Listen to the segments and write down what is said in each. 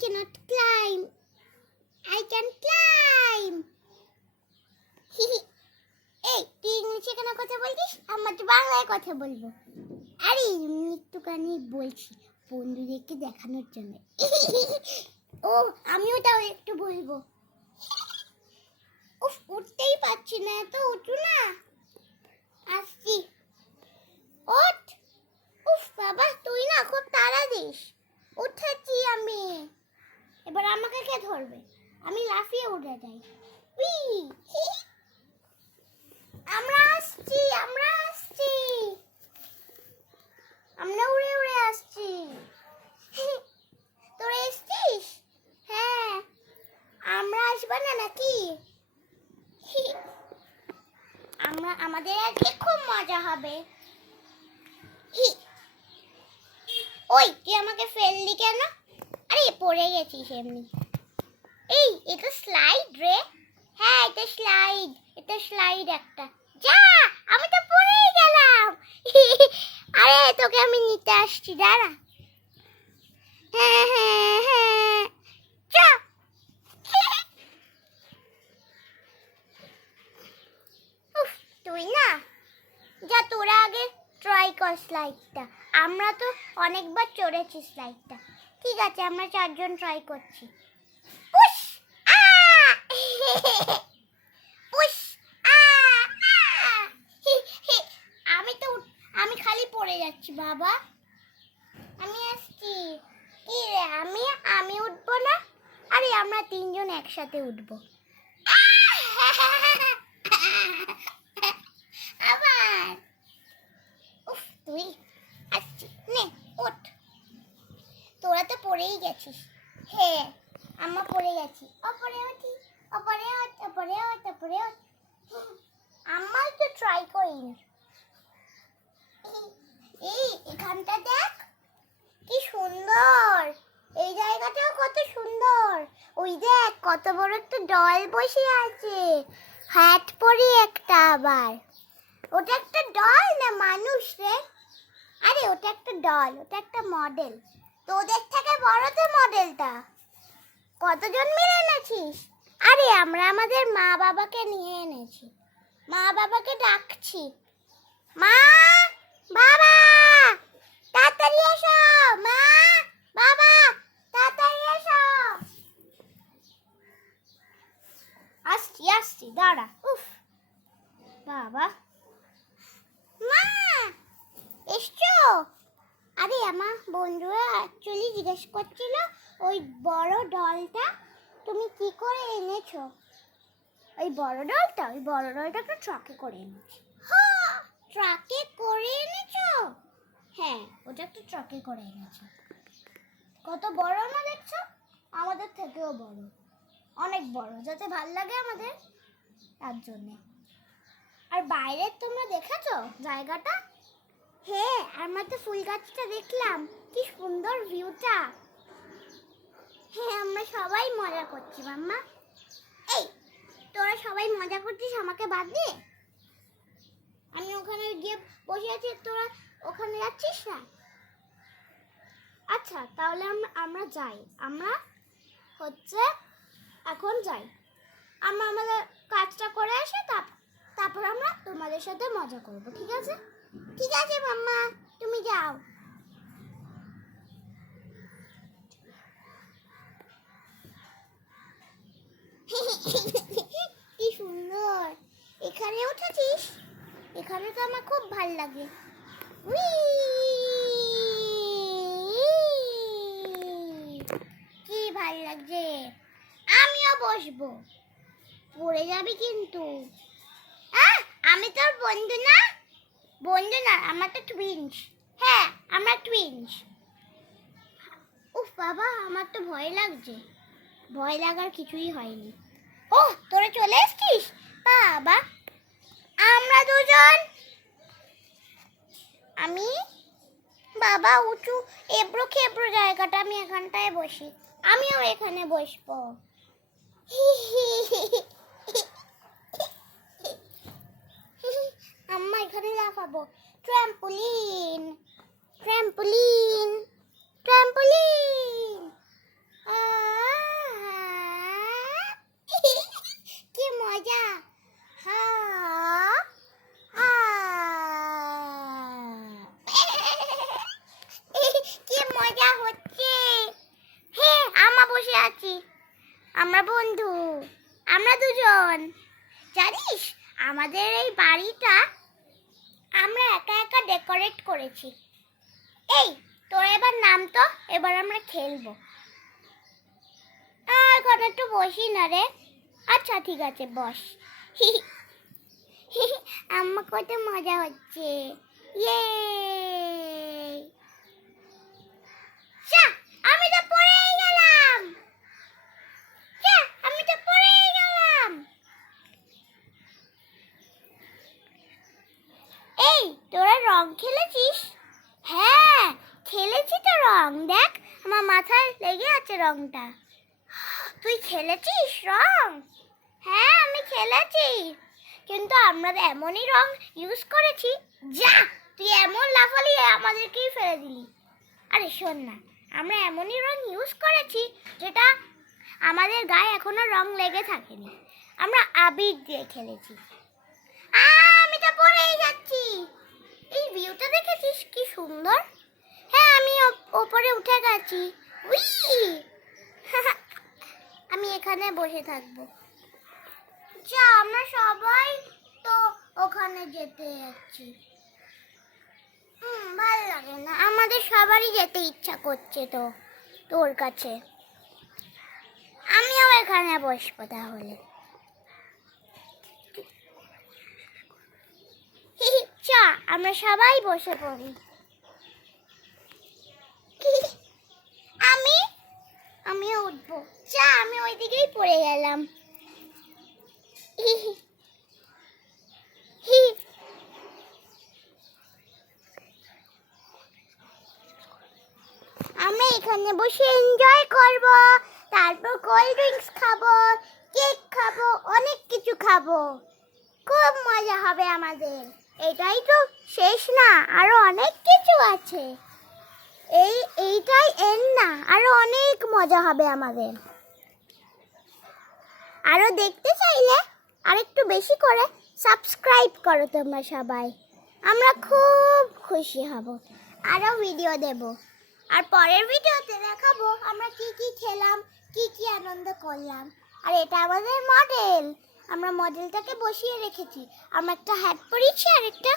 cannot climb. I can climb. এই তুই ইংলিশে কেন কথা বলছিস? আমার তো বাংলায় কথা বলবো। আরে একটুখানি বলছি বন্ধুদেরকে দেখানোর জন্য। ও আমিও তাও একটু বলবো। উফ উঠতেই পারছি না, এত উঠু না। আসছি, ওঠ। উফ বাবা তুই না খুব তাড়া দিস। উঠেছি আমি, এবার আমাকে কে ধরবে? আমি লাফিয়ে উঠে যাই। আমরা আসছি, আমরা আসছি, আমরা উড়ে উড়ে আসছি। তোরা এসছিস? হ্যাঁ, আমরা আসবো না নাকি? আমাদের আজকে খুব মজা হবে। ওই তুই আমাকে ফেললি কেন? আরে পড়ে গেছিস এমনি। এই এটা স্লাইড রে। হ্যাঁ এটা স্লাইড, এটা স্লাইড একটা। যা, আমি তো পড়েই গেলাম। আরে তোকে আমি নিতে আসছি, দাঁড়া। হ্যাঁ হ্যাঁ হ্যাঁ, চা। তুই না যা, তোরা আগে ট্রাই কর স্লাইডটা। আমরা তো অনেকবার চড়েছি স্লাইডটা। ঠিক আছে, আমরা 4 জন ট্রাই করছি। পুশ আ পুশ আ আমি খালি পড়ে যাচ্ছি বাবা। আমি আসছি। কি রে, আমি উঠবো না? আরে আমরা 3 জন একসাথে উঠবো। আবার উফ তুই আসছি, নে ওঠ। তোরা তো পড়েই গেছিস। হ্যাঁ আমরা পড়ে গেছি। ওপরে উঠি, ওপরে ওঠ, ওপরে ওঠ, ওপরে ওঠ। আমার তো ট্রাই করিনি। এই এখানটা দেখ কি সুন্দর, এই জায়গাটাও কত সুন্দর। ওই দেখ কত বড় একটা ডল বসে আছে, হ্যাট পরি একটা। আবার ওটা একটা ডল না মানুষ রে? আরে ওটা একটা ডল, ওটা একটা মডেল। তোদের থেকে বড় তো মডেলটা। কতজন মিলে এনেছিস? আরে আমরা আমাদের মা বাবাকে নিয়ে এনেছি। মা বাবাকে ডাকছি, মা বাবা তাড়াতাড়ি এসো, মা বাবা তাড়াতাড়ি এসো। আসছি আসছি, দাঁড়া। উফ বাবা, মা এসছো? আরে আমার বন্ধুরা অ্যাকচুয়ালি জিজ্ঞেস করছিল ওই বড় ডলটা তুমি কি করে এনেছো। ওই বড় ডলটা একটা ট্রাকে করে এনেছি। হ্যাঁ ট্রাকে করে এনেছো? হ্যাঁ ওটা একটা ট্রাকে করে এনেছি। কত বড় না দেখছো? আমাদের থেকেও বড়, অনেক বড়, যাতে ভাল লাগে আমাদের তার জন্য। আর বাইরে তোমরা দেখেছো জায়গাটা? হ্যাঁ আমরা তো ফুল গাছটা দেখলাম, কি সুন্দর ভিউটা। হ্যাঁ আমরা সবাই মজা করছি মাম্মা। এই তোরা সবাই মজা করছিস আমাকে বাদ দিয়ে? আমি ওখানে গিয়ে বসে আছি, তোরা ওখানে যাচ্ছিস না? আচ্ছা তাহলে আমরা যাই, আমরা হচ্ছে এখন যাই। আমরা আমাদের কাজটা করে আসি, তারপর আমরা তোমাদের সাথে মজা করব, ঠিক আছে? ঠিক আছে মাম্মা, তুমি যাও। কি সুন্দর, এখানে উঠেছিস? এখানে তো আমার খুব ভাল লাগে। কি ভাল লাগছে, আমিও বসবো। পড়ে যাবি কিন্তু। আমি তোর বন্ধু না? বন্ধু না, আমরা তো টুইনস। হ্যাঁ আমরা টুইনস। উফ বাবা আমার তো ভয় লাগছে। ভয় লাগার কিছুই হয়নি। ওহ তোরা চলে এসেছিস বাবা। আমরা 2 জন, আমি বাবা উঁচু এবড়ো খেবড়ো জায়গাটা, আমি এখানটায় বসি। আমিও এখানে বসবো। আম্মা এখানে লাফাবো। Trampoline trampoline trampoline. আমরা বন্ধু, আমরা দুজন। জানিস আমাদের এই বাড়িটা আমরা একা একা ডেকোরেট করেছি। এই তোর এবার নাম তো, এবার আমরা খেলবো। এখন একটু বসি না রে। আচ্ছা ঠিক আছে বস। আম্মা কত মজা হচ্ছে। ইয়ে আমি তো পড়েই গেলাম। আমি তো পড়েই গেলাম। এই তোরা রং খেলেছিস? হ্যাঁ খেলেছি তো রং, দেখ আমার মাথায় লেগে আছে রংটা। তুই খেলেছিস রং? হ্যাঁ আমি খেলেছি, কিন্তু আমরা এমনই রং ইউজ করেছি। যা তুই এমন লাফালি আমাদেরকেই ফেলে দিলি। আরে শোন না, আমরা এমনই রং ইউজ করেছি যেটা আমাদের গায়ে এখনো রং লেগে থাকেনি। আমরা আবির দিয়ে খেলেছি। আমি তো পড়েই যাচ্ছি। এই ভিউটা দেখেছিস কি সুন্দর? হ্যাঁ আমি ওপরে উঠে গেছি। উই আমি এখানে বসে থাকবো। যা আমরা সবাই তো ওখানে যেতে যাচ্ছি। ভালো লাগে না, আমাদের সবারই যেতে ইচ্ছা করছে তো তোর কাছে। আমিও এখানে বসবো তাহলে। চা আমরা সবাই বসে পড়ি। আমিও উঠবো। চা আমি ওই দিকেই পড়ে গেলাম। আমরা এখানে বসে এনজয় করব, তারপর কোল্ড ড্রিঙ্কস খাবো, কেক খাবো, অনেক কিছু খাবো। খুব মজা হবে আমাদের। এটাই তো শেষ না, আরো অনেক কিছু আছে। এইটাই এন্ড না, আরো অনেক মজা হবে আমাদের। আরো দেখতে চাইলে আরেকটু বেশি করে সাবস্ক্রাইব করো তোমরা সবাই। আমরা খুব খুশি হব, আরো ভিডিও দেব। আর পরের ভিডিওতে দেখাবো আমরা কি কি খেলাম, কি কি আনন্দ করলাম। আর এটা আমাদের মডেল, আমরা মডেলটাকে বসিয়ে রেখেছি। আমরা একটা হ্যাট পরিয়েছি আর একটা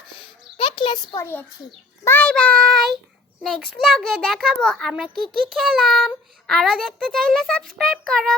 নেকলেস পরিয়েছি। Bye bye. নেক্সট ব্লগে দেখাবো আমরা কি কি খেলাম। আরো দেখতে চাইলে সাবস্ক্রাইব করো।